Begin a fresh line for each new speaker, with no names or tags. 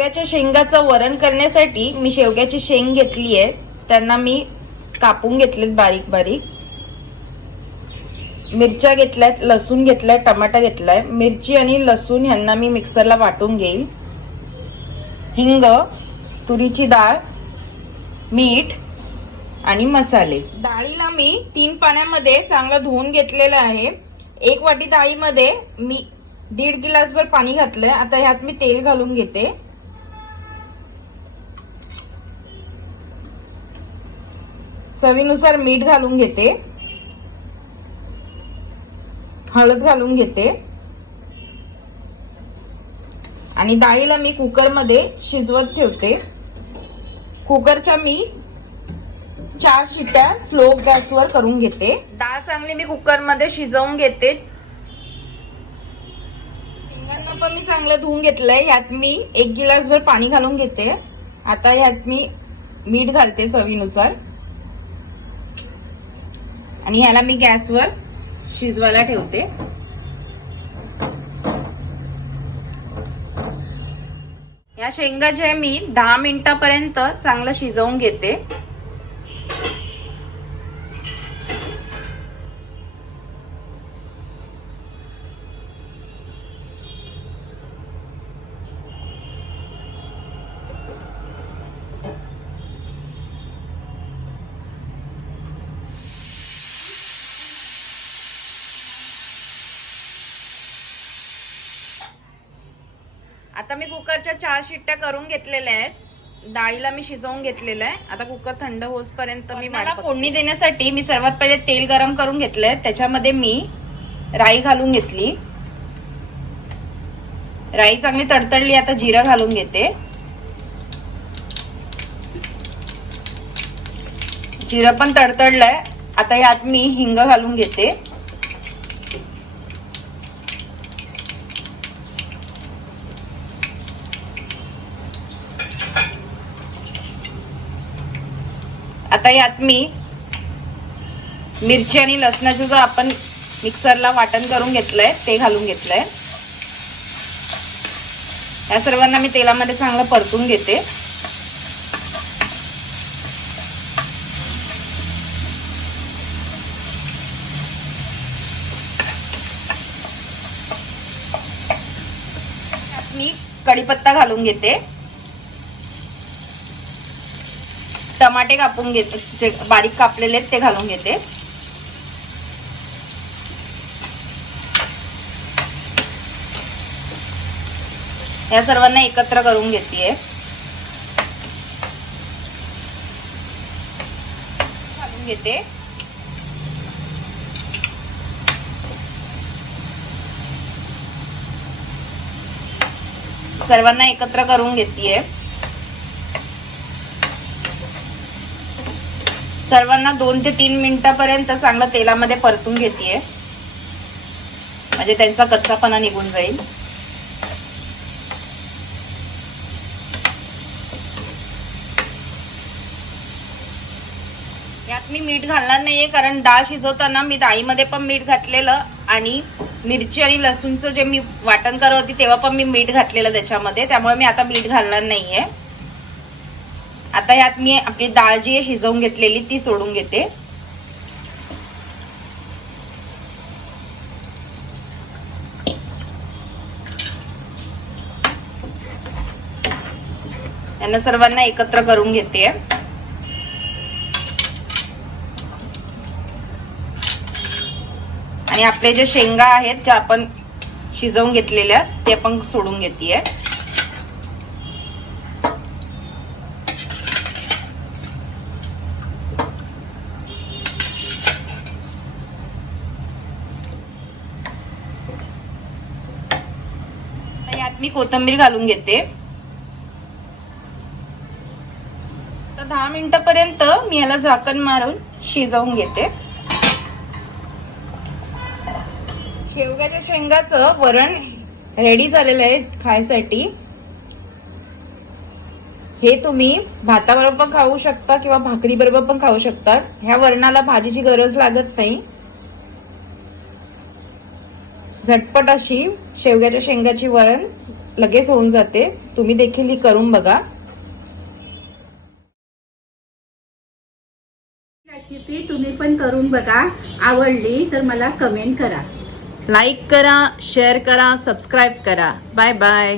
शेवग्याच्या शेंगाचं वरण करण्यासाठी मी शेवग्याची शेंग घेतली आहे त्यांना मी कापून घेतलेत बारीक बारीक. मिरच्या घेतल्यात लसूण घेतलाय टमाटा घेतलाय. मिरची आणि लसूण ह्यांना मी मिक्सरला वाटून घेईल हिंग तुरीची डाळ मीठ आणि मसाले. डाळीला मी तीन पाण्यामध्ये चांगलं धुवून घेतलेलं आहे. एक वाटी डाळीमध्ये मी दीड गिलासभर पाणी घातलंय. आता ह्यात मी तेल घालून घेते. चवीनुसार मीठ घालून घेते. हळद घालून घेते. आणि डाळीला मी कुकरमध्ये शिजवत ठेवते. कुकरच्या मी चार शिट्ट्या स्लो गॅसवर करून घेते. डाळ चांगली मी कुकरमध्ये शिजवून घेते. शेंगांना पण मी चांगलं धुवून घेतलंय. ह्यात मी एक गिलासभर पाणी घालून घेते. आता ह्यात मी मीठ घालते चवीनुसार. आणि ह्याला मी गॅसवर शिजवायला ठेवते. या शेंगा जे मी दहा मिनिटापर्यंत चांगलं शिजवून घेते. आता मी कुकरच्या चार शिट्ट्या करून घेतलेल्या आहेत. डाळीला मी शिजवून घेतलेलं आहे. आता कुकर थंड होसपर्यंत मी मला फोडणी देण्यासाठी मी सर्वात पहिले तेल गरम करून घेतलंय. त्याच्यामध्ये मी राई घालून घेतली. राई चांगली तडतडली आता जिरं घालून घेते. जिरं पण तडतडलंय. आता यात मी हिंग घालून घेते. आता यात मी मिरची आणि लसणाचं जो आपण मिक्सरला वाटण करून घेतलंय ते घालून घेतलंय. या सर्वांना मी तेलामध्ये चांगलं परतून घेते. मी कढीपत्ता घालून घेते. टमाटे कापून घेते जे बारीक कापलेले आहेत ते घालून घेते. या सर्वांना एकत्र करून घेते घालून घेते. सर्वांना एकत्र करून घेते सर्वांना दोन ते तीन मिनिटापर्यंत चांगलं तेलामध्ये परतून घेते म्हणजे त्यांचा कच्चापणा निघून जाईल. यात मी मीठ घालणार नाहीये कारण डाळ शिजवताना मी डाळीमध्ये पण मीठ घातलेलं आणि मिरची आणि लसूणचं जे मी वाटण करत होती तेव्हा पण मी मीठ घातलेलं त्याच्यामध्ये. त्यामुळे मी आता मीठ घालणार नाहीये. आता ह्यात मी आपली डाळ जी आहे शिजवून घेतलेली ती सोडून घेते. यांना सर्वांना एकत्र करून घेते. आणि आपले जे शेंगा आहेत ज्या आपण शिजवून घेतलेल्या ते आपण सोडून घेते यात मी कोथिंबीर घालून घेते. तर दहा मिनिटापर्यंत मी याला झाकण मारून शिजवून घेते. शेवग्याच्या शेंगाचं वरण रेडी झालेलं आहे खायसाठी. हे तुम्ही भाताबरोबर पण खाऊ शकता किंवा भाकरी बरोबर पण खाऊ शकता. ह्या वरणाला भाजीची गरज लागत नाही. झटपट अशी शेवग्याच्या शेंगाची वरण लगेच होऊन जाते. तुम्ही देखील ही करून बघा.
रेसिपी तुम्ही पण करून बघा. आवडली तर मला कमेंट करा.
लाईक करा शेअर करा सबस्क्राईब करा. Bye bye.